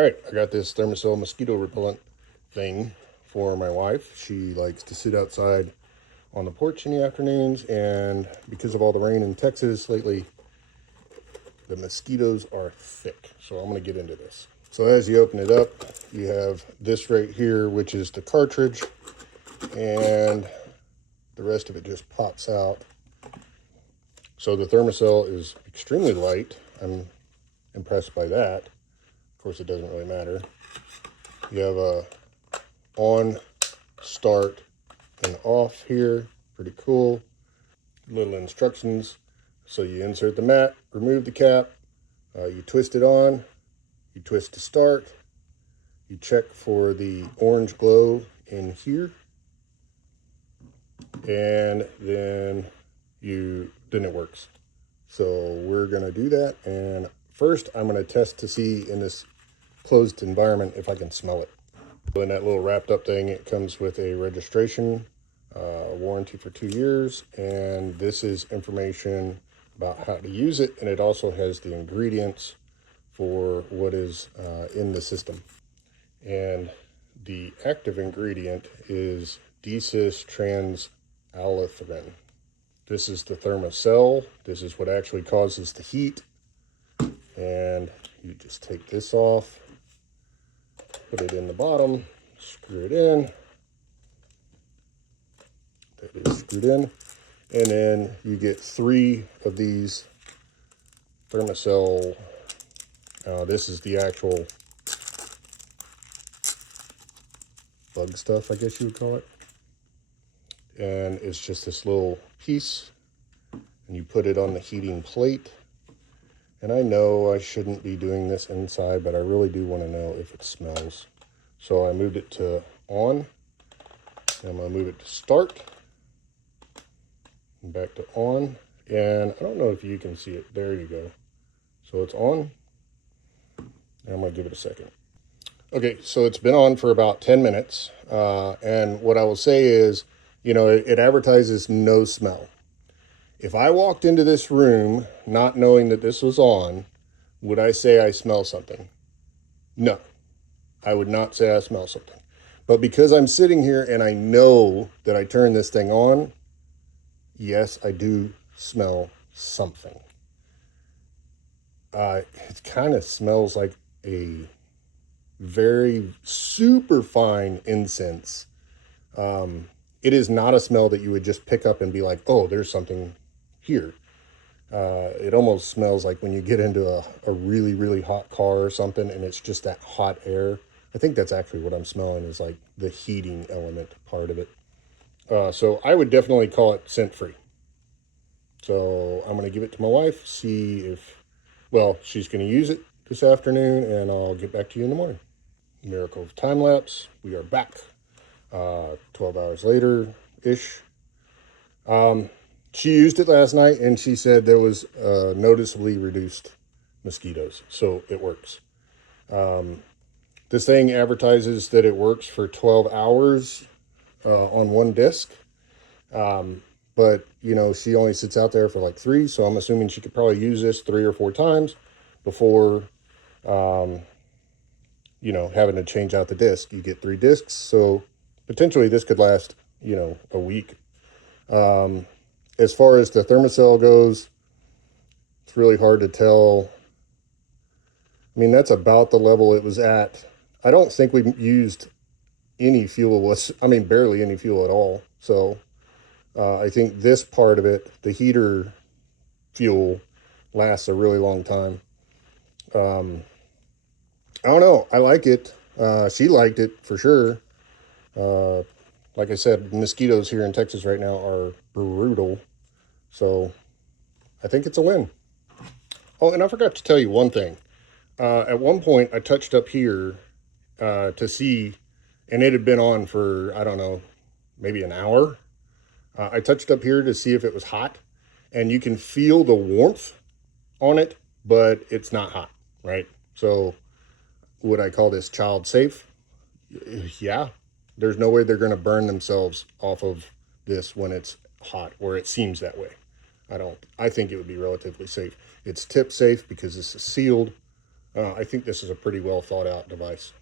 All right, I got this Thermacell mosquito repellent thing for my wife. She likes to sit outside on the porch in the afternoons, and because of all the rain in Texas lately, the mosquitoes are thick. So I'm going to get into this. So as you open it up, you have this right here, which is the cartridge, and the rest of it just pops out. So the Thermacell is extremely light. I'm impressed by that. Of course, it doesn't really matter. You have a on, start, and off here. Pretty cool. Little instructions. So you insert the mat, remove the cap, you twist it on, you twist to start, you check for the orange glow in here, and then it works. So we're gonna do that, and first I'm gonna test to see in this closed environment if I can smell it. In that little wrapped up thing, it comes with a registration, warranty for 2 years, and this is information about how to use it, and it also has the ingredients for what is in the system. And the active ingredient is decis-trans-alethrin. This is the Thermacell. This is what actually causes the heat. And you just take this off, put it in the bottom, screw it in. That is screwed in. And then you get 3 of these Thermacell. This is the actual bug stuff, I guess you would call it. And it's just this little piece, and you put it on the heating plate. And I know I shouldn't be doing this inside, but I really do want to know if it smells. So I moved it to on, and I'm going to move it to start, and back to on, and I don't know if you can see it. There you go. So it's on, and I'm going to give it a second. Okay, so it's been on for about 10 minutes, and what I will say is, you know, it advertises no smell. If I walked into this room not knowing that this was on, would I say I smell something? No, I would not say I smell something. But because I'm sitting here and I know that I turned this thing on, yes, I do smell something. It kind of smells like a very super fine incense. It is not a smell that you would just pick up and be like, oh, there's something here. It almost smells like when you get into a really, really hot car or something, and it's just that hot air. I think that's actually what I'm smelling, is like the heating element part of it. So I would definitely call it scent-free. So I'm going to give it to my wife, see if, well, she's going to use it this afternoon, and I'll get back to you in the morning. Miracle of time lapse. We are back 12 hours later-ish. She used it last night, and she said there was noticeably reduced mosquitoes, so it works. This thing advertises that it works for 12 hours on one disc, but, you know, she only sits out there for like 3, so I'm assuming she could probably use this 3 or 4 times before, you know, having to change out the disc. You get 3 discs, so potentially this could last, you know, a week. As far as the Thermacell goes, it's really hard to tell. I mean, that's about the level it was at. I don't think we used any fuel, barely any fuel at all. So I think this part of it, the heater fuel, lasts a really long time. I don't know. I like it. She liked it for sure. Like I said, mosquitoes here in Texas right now are brutal. So I think it's a win. Oh, and I forgot to tell you one thing. At one point, I touched up here to see, and it had been on for, I don't know, maybe an hour. I touched up here to see if it was hot, and you can feel the warmth on it, but it's not hot, right? So would I call this child safe? Yeah. There's no way they're going to burn themselves off of this when it's hot, or it seems that way. I think it would be relatively safe. It's tip safe because this is sealed. I think this is a pretty well thought out device.